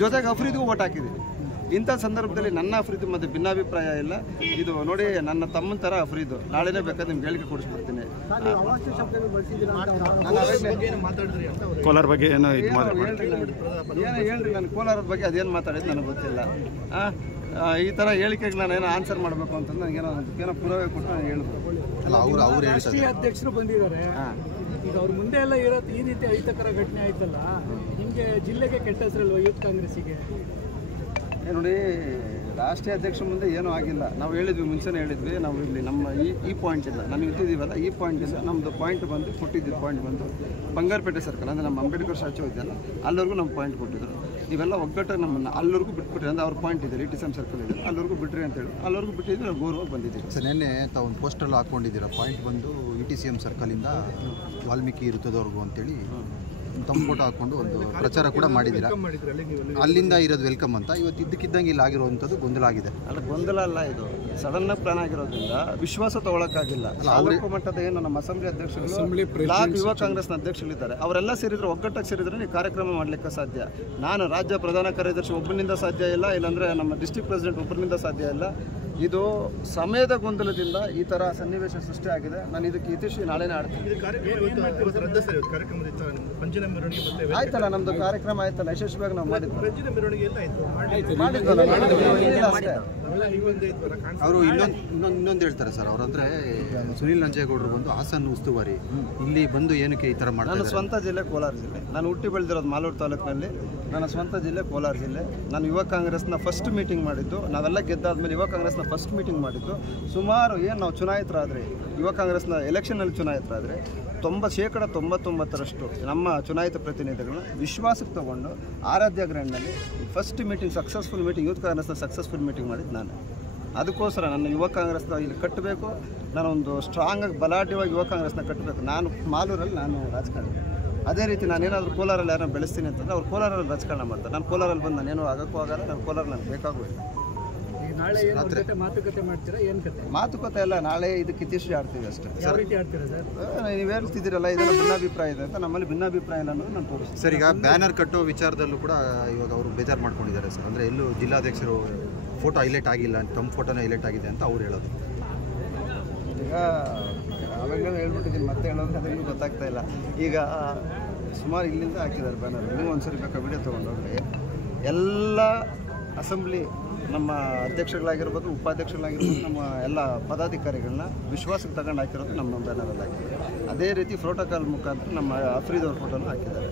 ಜೊತೆಗೆ ಅಫ್ರೀದ್ಗೂ ಓಟ್ ಹಾಕಿದ್ದೀನಿ. ಇಂಥ ಸಂದರ್ಭದಲ್ಲಿ ನನ್ನ ಅಫ್ರೀದ್ ಮತ್ತು ಭಿನ್ನಾಭಿಪ್ರಾಯ ಇಲ್ಲ. ಇದು ನೋಡಿ, ನನ್ನ ತಮ್ಮನ ಥರ ಅಫ್ರೀದು. ನಾಳೆನೇ ಬೇಕಾದ್ರೆ ನಿಮ್ಗೆ ಹೇಳಿಕೆ ಕೊಡಿಸ್ಬಿಡ್ತೀನಿ. ಕೋಲಾರ ಬಗ್ಗೆ ಏನೋ ಹೇಳ್ರಿ, ನಾನು ಕೋಲಾರದ ಬಗ್ಗೆ ಅದೇನು ಮಾತಾಡಿದ್ದು ನನಗೆ ಗೊತ್ತಿಲ್ಲ. ಈ ಥರ ಹೇಳಿಕೆಗೆ ನಾನು ಏನೋ ಆನ್ಸರ್ ಮಾಡಬೇಕು ಅಂತಂದ್ರೆ ನನಗೇನೋ ಪುರಾವೆ ಕೊಟ್ಟು ನಾನು ಹೇಳ್ಬೋದು. ರಾಷ್ಟ್ರೀಯ ಅಧ್ಯಕ್ಷರು ಬಂದಿದ್ದಾರೆ, ಈಗ ಅವ್ರ ಮುಂದೆ ಎಲ್ಲ ಇರೋದು ಈ ರೀತಿ ಅಹಿತಕರ ಘಟನೆ ಆಯ್ತಲ್ಲ, ನಿಮಗೆ ಜಿಲ್ಲೆಗೆ ಕೆಟ್ಟ ಹೆಸರಲ್ವ ಯೂತ್ ಕಾಂಗ್ರೆಸ್ಸಿಗೆ? ನೋಡಿ, ರಾಷ್ಟ್ರೀಯ ಅಧ್ಯಕ್ಷರ ಮುಂದೆ ಏನೂ ಆಗಿಲ್ಲ. ನಾವು ಹೇಳಿದ್ವಿ, ಮುಂಚೆನೇ ಹೇಳಿದ್ವಿ. ನಾವು ಇಲ್ಲಿ ನಮ್ಮ ಈ ಪಾಯಿಂಟಿಂದ ನಾನು ಇಟ್ಟಿದ್ದೀವಲ್ಲ, ಈ ಪಾಯಿಂಟಿಂದ ನಮ್ಮದು ಪಾಯಿಂಟ್ ಬಂದು ಕೊಟ್ಟಿದ್ದು ಪಾಯಿಂಟ್ ಬಂದು ಬಂಗಾರಪೇಟೆ ಸರ್ಕಲ್ ಅಂದರೆ ನಮ್ಮ ಅಂಬೇಡ್ಕರ್ ಸ್ಟ್ಯಾಚ್ಯೂ ಇದೆಯಲ್ಲ, ಅಲ್ಲಿವರೆಗೂ ನಮ್ಮ ಪಾಯಿಂಟ್ ಕೊಟ್ಟಿದ್ರು. ನೀವೆಲ್ಲ ಒಗ್ಗಟ್ಟಾಗಿ ನಮ್ಮನ್ನು ಅಲ್ಲಿವರೆಗೂ ಬಿಟ್ಬಿಟ್ರಿ ಅಂದರೆ ಅವ್ರ ಪಾಯಿಂಟ್ ಇದೆ, ಟಿಸಮ್ ಸರ್ಕಲ್ ಇದೆ, ಅಲ್ಲಿವರೆಗೂ ಬಿಟ್ರಿ ಅಂತೇಳಿ ಅಲ್ಲಿವರೆಗೂ ಬಿಟ್ಟಿದ್ದು ನಾವು ಗೌರವವಾಗಿ ಬಂದಿದ್ದೀವಿ. ಸರ್, ನಿನ್ನೆ ತಾವು ಒಂದು ಪೋಸ್ಟಲ್ಲಿ ಹಾಕ್ಕೊಂಡಿದ್ದೀರಾ, ಪಾಯಿಂಟ್ ಬಂದು ETCM ಸರ್ಕಲಿಂದ ವಾಲ್ಮೀಕಿ ಇರುತ್ತದವರೆಗೂ ಅಂತೇಳಿ ತಮ್ಮ ಫೋಟೋ ಹಾಕ್ಕೊಂಡು ಒಂದು ಪ್ರಚಾರ ಕೂಡ ಮಾಡಿದ್ದೀರಾ. ಅಲ್ಲಿಂದ ಇರೋದು ವೆಲ್ಕಮ್ ಅಂತ. ಇವತ್ತು ಇದ್ದಕ್ಕಿದ್ದಂಗೆ ಇಲ್ಲಿ ಆಗಿರುವಂಥದ್ದು ಗೊಂದಲ ಆಗಿದೆ. ಅಲ್ಲ, ಗೊಂದಲ ಅಲ್ಲ, ಇದು ಸಡನ್ನಾಗಿ ಪ್ಲಾನ್ ಆಗಿರೋದ್ರಿಂದ ವಿಶ್ವಾಸ ತಗೊಳಕ್ಕಾಗಿಲ್ಲ. ತಾಲೂಕು ಮಟ್ಟದ ಏನು ನಮ್ಮ ಅಸೆಂಬ್ಲಿ ಅಧ್ಯಕ್ಷರು, ಬ್ಲಾಕ್ ಯುವ ಕಾಂಗ್ರೆಸ್ನ ಅಧ್ಯಕ್ಷರಿದ್ದಾರೆ, ಅವರೆಲ್ಲ ಸೇರಿದ್ರೆ, ಒಗ್ಗಟ್ಟಾಗಿ ಸೇರಿದ್ರೆ ನೀವು ಕಾರ್ಯಕ್ರಮ ಮಾಡಲಿಕ್ಕೆ ಸಾಧ್ಯ. ನಾನು ರಾಜ್ಯ ಪ್ರಧಾನ ಕಾರ್ಯದರ್ಶಿ ಒಬ್ಬನಿಂದ ಸಾಧ್ಯ ಇಲ್ಲ, ಇಲ್ಲಾಂದರೆ ನಮ್ಮ ಡಿಸ್ಟ್ರಿಕ್ಟ್ ಪ್ರೆಸಿಡೆಂಟ್ ಒಬ್ಬರಿಂದ ಸಾಧ್ಯ ಇಲ್ಲ. ಇದು ಸಮಯದ ಗೊಂದಲದಿಂದ ಈ ಥರ ಸನ್ನಿವೇಶ ಸೃಷ್ಟಿ ಆಗಿದೆ. ನಾನು ಇದಕ್ಕೆ ಇತಿಶ್ರೀ ನಾಳೆನೇ ಆಡ್ತೀನಿ. ಆಯ್ತಲ್ಲ, ನಮ್ಮದು ಕಾರ್ಯಕ್ರಮ ಆಯ್ತಲ್ಲ, ಯಶಸ್ವಿಯಾಗಿ ನಾವು ಮಾಡಿದ್ವಿ. ಅವರು ಇನ್ನೊಂದು ಹೇಳ್ತಾರೆ ಸರ್, ಅವರಂದ್ರೆ ಸುನಿಲ್ ನಂಜೇಗೌಡರು ಬಂದು ಹಾಸನ ಉಸ್ತುವಾರಿ, ಇಲ್ಲಿ ಬಂದು ಏನಕ್ಕೆ ಈ ಥರ ಮಾಡ್ತಾರೆ? ನನ್ನ ಸ್ವಂತ ಜಿಲ್ಲೆ ಕೋಲಾರ ಜಿಲ್ಲೆ. ನಾನು ಹುಟ್ಟಿ ಬೆಳೆದಿರೋದು ಮಾಲೂರು ತಾಲೂಕಿನಲ್ಲಿ. ನನ್ನ ಸ್ವಂತ ಜಿಲ್ಲೆ ಕೋಲಾರ ಜಿಲ್ಲೆ. ನಾನು ಯುವ ಕಾಂಗ್ರೆಸ್ನ ಫಸ್ಟ್ ಮೀಟಿಂಗ್ ಮಾಡಿದ್ದು, ನಾವೆಲ್ಲ ಗೆದ್ದಾದ್ಮೇಲೆ ಯುವ ಕಾಂಗ್ರೆಸ್ನ ಫಸ್ಟ್ ಮೀಟಿಂಗ್ ಮಾಡಿದ್ದು. ಸುಮಾರು ಏನು ನಾವು ಚುನಾಯಿತರಾದರೆ, ಯುವ ಕಾಂಗ್ರೆಸ್ನ ಎಲೆಕ್ಷನಲ್ಲಿ ಚುನಾಯಿತರಾದರೆ 99% ನಮ್ಮ ಚುನಾಯಿತ ಪ್ರತಿನಿಧಿಗಳನ್ನ ವಿಶ್ವಾಸಕ್ಕೆ ತಗೊಂಡು ಆರಾಧ್ಯ ಗ್ರ್ಯಾಂಡ್ನಲ್ಲಿ first meeting, successful meeting, youth ಕಾಂಗ್ರೆಸ್ನ ಸಕ್ಸಸ್ಫುಲ್ ಮೀಟಿಂಗ್ ಮಾಡಿದ್ದು ನಾನು. ಅದಕ್ಕೋಸ್ಕರ ನನ್ನ ಯುವ ಕಾಂಗ್ರೆಸ್ನ ಇಲ್ಲಿ ಕಟ್ಟಬೇಕು, ನಾನೊಂದು ಸ್ಟ್ರಾಂಗಾಗಿ ಬಲಾಢ್ಯವಾಗಿ ಯುವ ಕಾಂಗ್ರೆಸ್ನ ಕಟ್ಟಬೇಕು. ನಾನು ಮಾಲೂರಲ್ಲಿ ನಾನು ರಾಜಕಾರಣಿ. ಅದೇ ರೀತಿ ನಾನೇನಾದರೂ ಕೋಲಾರಲ್ಲಿ ಯಾರನ್ನ ಬೆಳೆಸ್ತೀನಿ ಅಂತಂದರೆ ಅವ್ರು ಕೋಲಾರಲ್ಲಿ ರಾಜಕಾರಣ ಮಾಡ್ತಾರೆ. ನಾನು ಕೋಲಾರಲ್ಲಿ ಬಂದು ನಾನೇನು ಆಗೋಕ್ಕೂ ಆಗಲ್ಲ, ನಾನು ಕೋಲಾರ ನನಗೆ ಬೇಕಾಗೋಲ್ಲ. ನಾಳೆ ಮಾತುಕತೆ ಮಾಡ್ತೀರಾ? ಏನು ಕತೆ? ಮಾತುಕತೆ ಎಲ್ಲ ನಾಳೆ ಇದಕ್ಕೆ ಇತಿಶ್ರೀ ಆಡ್ತೀವಿ ಅಷ್ಟೇ. ಯಾವ ರೀತಿ ಆಡ್ತೀರಾ ಸರ್? ನೀವು ಹೇಳ್ತಿದ್ದೀರಲ್ಲ, ಇದೆಲ್ಲ ಭಿನ್ನಾಭಿಪ್ರಾಯ ಇದೆ ಅಂತ. ನಮ್ಮಲ್ಲಿ ಭಿನ್ನಾಭಿಪ್ರಾಯ ಇಲ್ಲ ಅನ್ನೋದು ನಾನು ತೋರಿಸ್ತೀನಿ. ಸರ್, ಈಗ ಬ್ಯಾನರ್ ಕಟ್ಟೋ ವಿಚಾರದಲ್ಲೂ ಕೂಡ ಇವಾಗ ಅವರು ಬೇಜಾರು ಮಾಡ್ಕೊಂಡಿದ್ದಾರೆ ಸರ್. ಅಂದರೆ ಎಲ್ಲೂ ಜಿಲ್ಲಾಧ್ಯಕ್ಷರು ಫೋಟೋ ಹೈಲೈಟ್ ಆಗಿಲ್ಲ, ತಮ್ಮ ಫೋಟೋನೇ ಹೈಲೈಟ್ ಆಗಿದೆ ಅಂತ ಅವ್ರು ಹೇಳೋದು. ಈಗ ಅವಾಗಲೂ ಹೇಳ್ಬಿಟ್ಟಿದ್ದೀನಿ, ಮತ್ತೆ ಹೇಳೋದು ಅದನ್ನು ಗೊತ್ತಾಗ್ತಾ ಇಲ್ಲ. ಈಗ ಸುಮಾರು ಇಲ್ಲಿಂದ ಹಾಕಿದ್ದಾರೆ ಬ್ಯಾನರ್. ನೀವು ಒಂದ್ಸರಿ ಬೇಕಾ ವಿಡಿಯೋ ತೊಗೊಂಡೋಗ್ರಿ. ಎಲ್ಲ ಅಸೆಂಬ್ಲಿ ನಮ್ಮ ಅಧ್ಯಕ್ಷಗಳಾಗಿರ್ಬೋದು, ಉಪಾಧ್ಯಕ್ಷಗಳಾಗಿರ್ಬೋದು, ನಮ್ಮ ಎಲ್ಲ ಪದಾಧಿಕಾರಿಗಳನ್ನ ವಿಶ್ವಾಸಕ್ಕೆ ತಗೊಂಡು ಹಾಕಿರೋದು ನಮ್ಮ ಬ್ಯಾನರಲ್ಲಿ ಹಾಕಿದ್ದಾರೆ. ಅದೇ ರೀತಿ ಪ್ರೋಟೋಕಾಲ್ ಮುಖಾಂತರ ನಮ್ಮ ಅಫ್ರೀದ್ ಅವ್ರ ಫೋಟೋನು ಹಾಕಿದ್ದಾರೆ.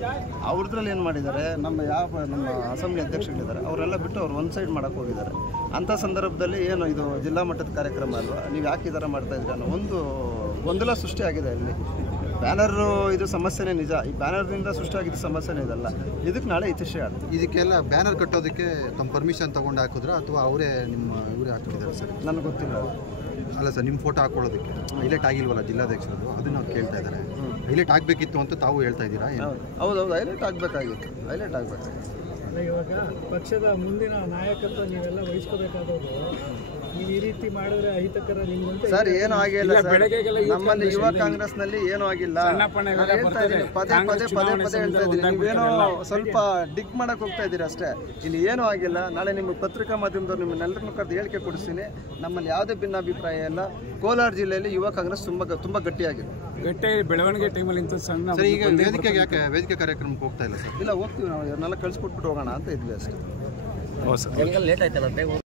ಅವ್ರದ್ರಲ್ಲಿ ಏನು ಮಾಡಿದ್ದಾರೆ, ನಮ್ಮ ಅಸೆಂಬ್ಲಿ ಅಧ್ಯಕ್ಷಗಳಿದ್ದಾರೆ ಅವರೆಲ್ಲ ಬಿಟ್ಟು ಅವ್ರು ಒಂದು ಸೈಡ್ ಮಾಡೋಕ್ಕೆ ಹೋಗಿದ್ದಾರೆ. ಅಂಥ ಸಂದರ್ಭದಲ್ಲಿ ಏನು ಇದು ಜಿಲ್ಲಾ ಮಟ್ಟದ ಕಾರ್ಯಕ್ರಮ ಅಲ್ವಾ, ನೀವು ಯಾಕೆ ಈ ಥರ ಮಾಡ್ತಾಯಿದ್ದೀರ ಅನ್ನೋ ಒಂದು ಗೊಂದಲ ಸೃಷ್ಟಿಯಾಗಿದೆ ಇಲ್ಲಿ. ಬ್ಯಾನರು ಇದು ಸಮಸ್ಯೆನೇ ನಿಜ. ಈ ಬ್ಯಾನರ್ನಿಂದ ಸೃಷ್ಟಿಯಾಗಿದ್ದ ಸಮಸ್ಯೆನೇ ಇದಲ್ಲ. ಇದಕ್ಕೆ ನಾಳೆ ಇತಿಶ್ರೀ ಆಗ್ತದೆ. ಇದಕ್ಕೆಲ್ಲ ಬ್ಯಾನರ್ ಕಟ್ಟೋದಕ್ಕೆ ತಮ್ಮ ಪರ್ಮಿಷನ್ ತೊಗೊಂಡು ಹಾಕಿದ್ರ ಅಥವಾ ಇವರೇ ಹಾಕಿದ್ದಾರೆ ಸರ್? ನನಗೆ ಗೊತ್ತಿಲ್ಲ. ಅಲ್ಲ ಸರ್, ನಿಮ್ಮ ಫೋಟೋ ಹಾಕೊಳ್ಳೋದಕ್ಕೆ ಹೈಲೈಟ್ ಆಗಿಲ್ವಲ್ಲ ಜಿಲ್ಲಾಧ್ಯಕ್ಷರದು, ಅದನ್ನು ಅವ್ರು ಕೇಳ್ತಾ ಇದ್ದಾರೆ. ಹೈಲೈಟ್ ಆಗಬೇಕಿತ್ತು ಅಂತ ತಾವು ಹೇಳ್ತಾ ಇದ್ದೀರಾ? ಹೌದೌದು, ಹೈಲೈಟ್ ಆಗಬೇಕಾಗಿತ್ತು. ಹೈಲೈಟ್ ಆಗಬೇಕಾಗಿತ್ತು. ಇವಾಗ ಪಕ್ಷದ ಮುಂದಿನ ನಾಯಕತ್ವ ನೀವೆಲ್ಲ ವಹಿಸ್ಕೋಬೇಕಾದವರು, ನೀವು ಈ ರೀತಿ ಮಾಡಿದ್ರೆ ಅಹಿತಕರ ನಿಮ್ಗಂತ. ಸರ್, ಏನೂ ಆಗಿಲ್ಲ. ನಮ್ಮಲ್ಲಿ ಯುವ ಕಾಂಗ್ರೆಸ್ನಲ್ಲಿ ಏನೂ ಆಗಿಲ್ಲ. ಹೇಳ್ತಾ ಇದ್ದೀನಿ, ಪದೇ ಹೇಳ್ತಾ ಇದ್ದೀನಿ. ನೀವೇನೋ ಸ್ವಲ್ಪ ಡಿಗ್ ಮಾಡಕ್ಕೆ ಹೋಗ್ತಾ ಇದ್ದೀರಿ ಅಷ್ಟೇ. ಇಲ್ಲಿ ಏನೂ ಆಗಿಲ್ಲ. ನಾಳೆ ನಿಮ್ಮ ಪತ್ರಿಕಾ ಮಾಧ್ಯಮದವ್ರು ನಿಮ್ಮನ್ನೆಲ್ಲರನ್ನೂ ಕರೆದು ಹೇಳಿಕೆ ಕೊಡಿಸ್ತೀನಿ. ನಮ್ಮಲ್ಲಿ ಯಾವುದೇ ಭಿನ್ನಾಭಿಪ್ರಾಯ ಇಲ್ಲ. ಕೋಲಾರ ಜಿಲ್ಲೆಯಲ್ಲಿ ಯುವ ಕಾಂಗ್ರೆಸ್ ತುಂಬ ಗಟ್ಟಿಯಾಗಿದೆ. ಬೆಳವಣಿಗೆ ಟೈಮಲ್ಲಿ ಇಂಥ ಸಣ್ಣ ಈಗ ವೇದಿಕೆ ಕಾರ್ಯಕ್ರಮಕ್ಕೆ ಹೋಗ್ತಾ ಇಲ್ಲ ಸರ್? ಇಲ್ಲ, ಹೋಗ್ತೀವಿ ನಾವು. ಇವನ್ನೆಲ್ಲ ಕಳಿಸ್ಕೊಟ್ಬಿಟ್ಟು ಹೋಗೋಣ ಅಂತ ಇದ್ವಿ ಅಷ್ಟೇ. ಲೇಟ್ ಆಯ್ತಲ್ಲ.